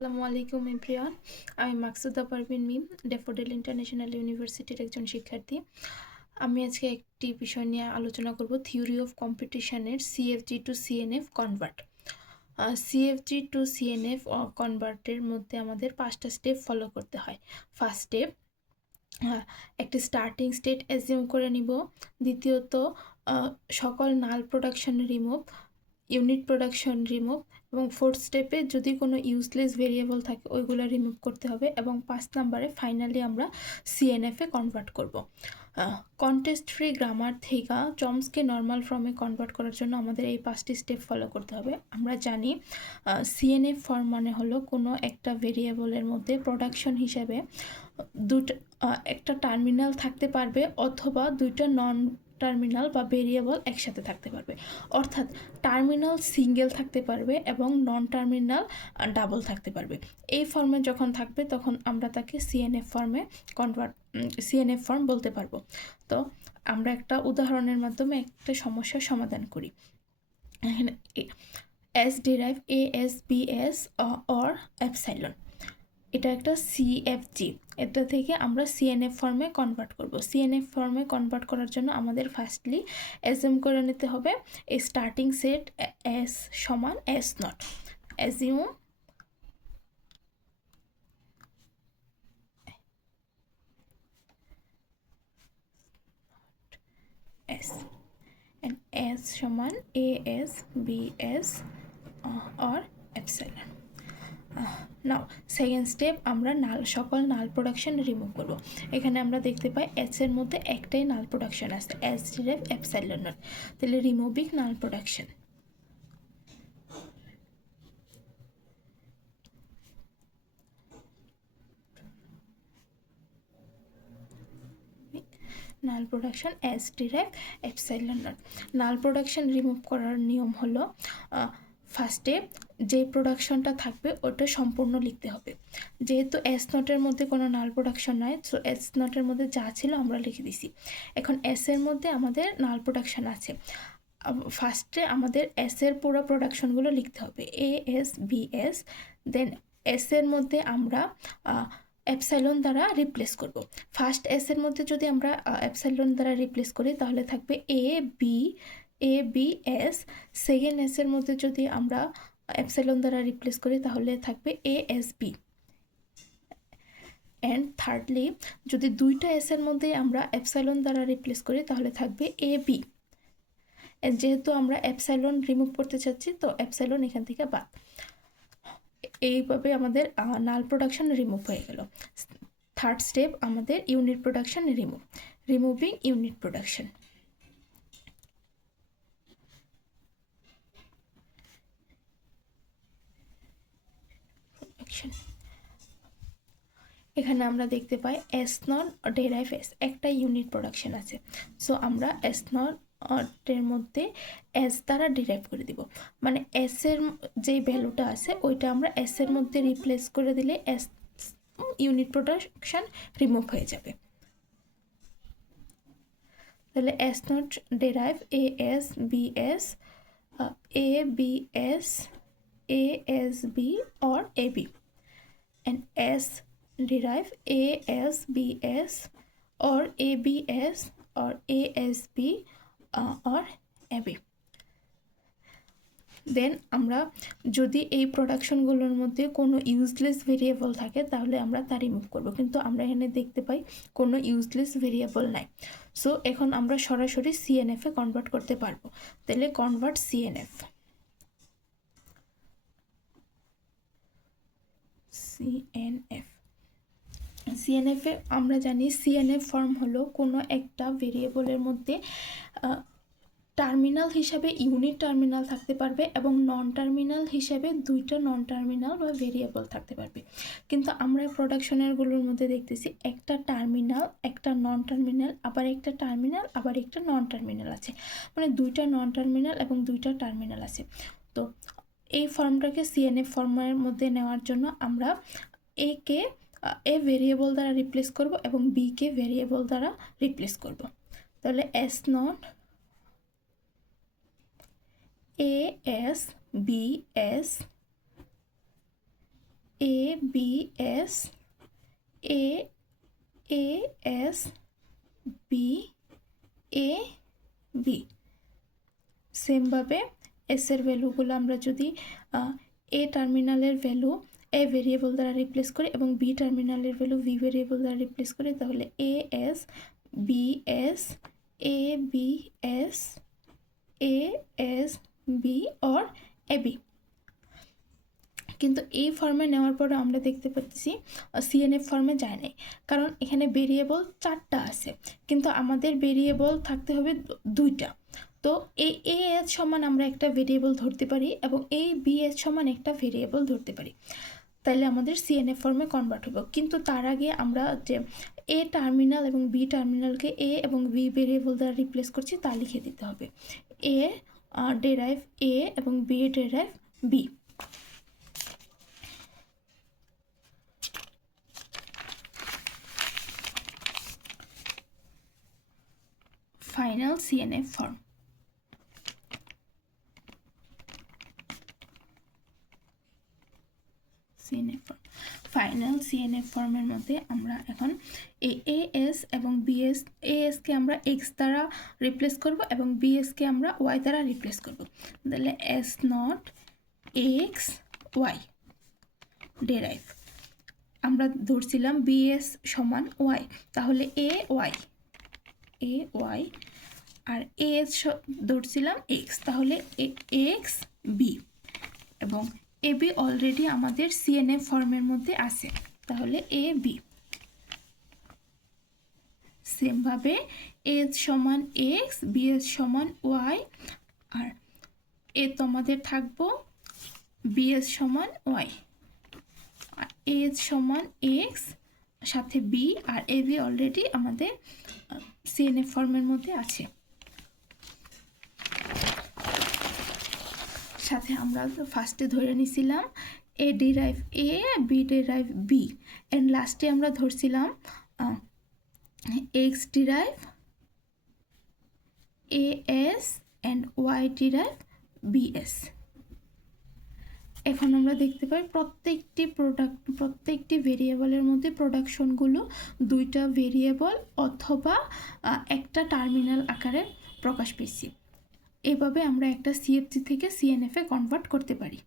আসসালামু আলাইকুম এভরিওয়ান। আমি মাকসুদা পারভিন মিম, ড্যাফোডিল ইন্টারন্যাশনাল ইউনিভার্সিটির একজন শিক্ষার্থী। আমি আজকে একটি বিষয় নিয়ে আলোচনা করব, থিওরি অফ কম্পিটিশনের CFG to CNF convert. CFG to CNF কনভার্টের মধ্যে আমাদের 5টা স্টেপ ফলো করতে হয়। ফার্স্ট স্টেপ, একটি স্টার্টিং স্টেট অ্যাজিউম করে নিব। দ্বিতীয়ত, সকল null production remove, unit production remove, এবং ফোর্থ স্টেপে যদি কোনো ইউজলেস ভেরিয়েবল থাকে ওইগুলো রিমুভ করতে হবে, এবং 5 নাম্বারে ফাইনালি আমরা সিএনএফে কনভার্ট করব। কন্টেস্ট ফ্রি গ্রামার থেকে চমস্কি নর্মাল ফর্মে কনভার্ট করার জন্য আমাদের এই 5টি স্টেপ ফলো করতে হবে। আমরা জানি সিএনএফ ফর্ম মানে হলো কোনো একটা ভেরিয়েবলের মধ্যে প্রোডাকশন হিসেবে একটা টার্মিনাল থাকতে পারবে অথবা দুইটা নন টার্মিনাল বা ভেরিয়েবল একসাথে থাকতে পারবে। অর্থাৎ টার্মিনাল সিঙ্গেল থাকতে পারবে এবং নন টার্মিনাল ডাবল থাকতে পারবে। এই ফর্মে যখন থাকবে তখন আমরা তাকে সিএনএফ ফর্ম বলতে পারবো। তো আমরা একটা উদাহরণের মাধ্যমে একটা সমস্যার সমাধান করি। এখানে S derive A S B S or epsilon, এটা একটা সিএফজি। এটা থেকে আমরা সিএনএফ ফর্মে কনভার্ট করব। সিএনএফ ফর্মে কনভার্ট করার জন্য আমাদের ফার্স্টলি অ্যাজিউম করে নিতে হবে এই স্টার্টিং সেট এস সমান S naught. Assume S and S সমান A S B S or epsilon. Now second step, আমরা সকল নাল প্রোডাকশন রিমুভ করব। এখানে আমরা দেখতে পাই এস এর মধ্যে একটাই নাল প্রোডাকশন আছে, এস ডিরাইভ এপসাইলন নট। তাহলে removing null production. Null production S derive epsilon not. Null production remove করার নিয়ম হলো, ফার্স্টে যে প্রোডাকশনটা থাকবে ওটা সম্পূর্ণ লিখতে হবে। যেহেতু এস নটের মধ্যে কোনো নাল প্রোডাকশন নয়, সো এস নটের মধ্যে যা ছিল আমরা লিখে দিছি। এখন এস এর মধ্যে আমাদের নাল প্রোডাকশন আছে, ফার্স্টে আমাদের এস এর পুরো প্রোডাকশনগুলো লিখতে হবে, A S B S. Then S এর মধ্যে আমরা এপসাইলন দ্বারা রিপ্লেস করব। ফার্স্ট এস এর মধ্যে যদি আমরা এপসাইলন দ্বারা রিপ্লেস করি তাহলে থাকবে এ বি এস। সেকেন্ড এস এর মধ্যে যদি আমরা এপসাইলন দ্বারা রিপ্লেস করি তাহলে থাকবে A S B. And thirdly, যদি দুইটা এস এর মধ্যে আমরা এপসাইলন দ্বারা রিপ্লেস করি তাহলে থাকবে এ বি। যেহেতু আমরা এপসাইলন রিমুভ করতে চাচ্ছি তো এপসাইলন এখান থেকে বাদ। এইভাবে আমাদের নাল প্রোডাকশন রিমুভ হয়ে গেল। থার্ড স্টেপ আমাদের unit production removing unit production. এখানে আমরা দেখতে পাই এস নট ডেরাইভ এস, একটা ইউনিট প্রোডাকশন আছে। সো আমরা এস নট এর মধ্যে এস দ্বারা ডিরাইভ করে দিব, মানে এস এর যে ভ্যালুটা আছে ওইটা আমরা এস এর মধ্যে রিপ্লেস করে দিলে এস ইউনিট প্রোডাকশন রিমুভ হয়ে যাবে। তাহলে S naught derive A S B S, A B S, A S B or A B, and S derive ASBS or ABS or ASB or AB. দেন আমরা যদি এই প্রোডাকশনগুলোর মধ্যে কোনো ইউজলেস ভেরিয়েবল থাকে তাহলে আমরা তা রিমুভ করব, কিন্তু আমরা এখানে দেখতে পাই কোনো ইউজলেস ভেরিয়েবল নাই। সো এখন আমরা সরাসরি সিএনএফে কনভার্ট করতে পারবো। তাহলে কনভার্ট সিএনএফ। সিএনএফে আমরা জানি সিএনএফ ফর্ম হলো কোনো একটা ভেরিয়েবলের মধ্যে টার্মিনাল হিসাবে ইউনিট টার্মিনাল থাকতে পারবে এবং নন টার্মিনাল হিসাবে দুইটা নন টার্মিনাল বা ভেরিয়েবল থাকতে পারবে। কিন্তু আমরা প্রোডাকশনেরগুলোর মধ্যে দেখতেছি একটা টার্মিনাল, একটা নন টার্মিনাল, আবার একটা টার্মিনাল, আবার একটা নন টার্মিনাল আছে, মানে দুইটা নন টার্মিনাল এবং দুইটা টার্মিনাল আছে। তো এই ফর্মটাকে সিএনএফ ফর্মের মধ্যে নেওয়ার জন্য আমরা একে ভেরিয়েবল দ্বারা রিপ্লেস করব এবং বিকে ভেরিয়েবল দ্বারা রিপ্লেস করব। তাহলে S naught A S B S A B S A S B A B. সেমভাবে এসের ভ্যালুগুলো আমরা যদি এ টার্মিনালের ভ্যালু এ ভেরিয়েবল দ্বারা রিপ্লেস করি এবং বি টার্মিনালের ভ্যালু বি ভেরিয়েবল দ্বারা রিপ্লেস করি, তাহলে A S B S A B S A S B or A B. কিন্তু এই ফর্মে নেওয়ার পরে আমরা দেখতে পাচ্ছি সিএনএফ ফর্মে যায় নাই, কারণ এখানে ভেরিয়েবল 4টা আছে কিন্তু আমাদের ভেরিয়েবল থাকতে হবে 2টা। তো এই এ এস সমান আমরা একটা ভেরিয়েবল ধরতে পারি এবং এই বি এস সমান একটা ভেরিয়েবল ধরতে পারি, তাহলে আমাদের সিএনএফ ফর্মে কনভার্ট হবে। কিন্তু তার আগে আমরা যে এ টার্মিনাল এবং বি টার্মিনালকে এ এবং বি ভেরিয়েবল দ্বারা রিপ্লেস করছি তা লিখে দিতে হবে। এ ডেরাইভ এ এবং B derive B. Final CNF form. CNF form, final CNF ফর্মের মধ্যে আমরা এখন এ এস এবং বিএস, এ এসকে আমরা এক্স দ্বারা রিপ্লেস করব এবং বিএসকে আমরা ওয়াই দ্বারা রিপ্লেস করব। তাহলে S naught X Y derive, আমরা ধরছিলাম বিএস সমান ওয়াই, তাহলে এ ওয়াই আর এ এস ধরছিলাম এক্স, তাহলে এক্স বি এবং এ বি অলরেডি আমাদের সিএনএফ ফর্মের মধ্যে আছে, তাহলে এ বি। সেমভাবে এস সমান এক্স, বি এস সমান ওয়াই, আর এ তো আমাদের থাকবো বি এস সমান ওয়াই, আর এস সমান এক্স সাথে বি, আর এ বি অলরেডি আমাদের সিএনএফ ফর্মের মধ্যে আছে। সাথে আমরা ফার্স্টে ধরে নিছিলাম A derive A, B derive B, and লাস্টে আমরা ধরছিলাম X derive A S and Y derive B S. এখন আমরা দেখতে পাই প্রত্যেকটি ভেরিয়েবলের মধ্যে প্রোডাকশনগুলো 2টা ভেরিয়েবল অথবা একটা টার্মিনাল আকারে প্রকাশ পেয়েছি। এভাবে আমরা একটা সিএফজি থেকে সিএনএফে কনভার্ট করতে পারি।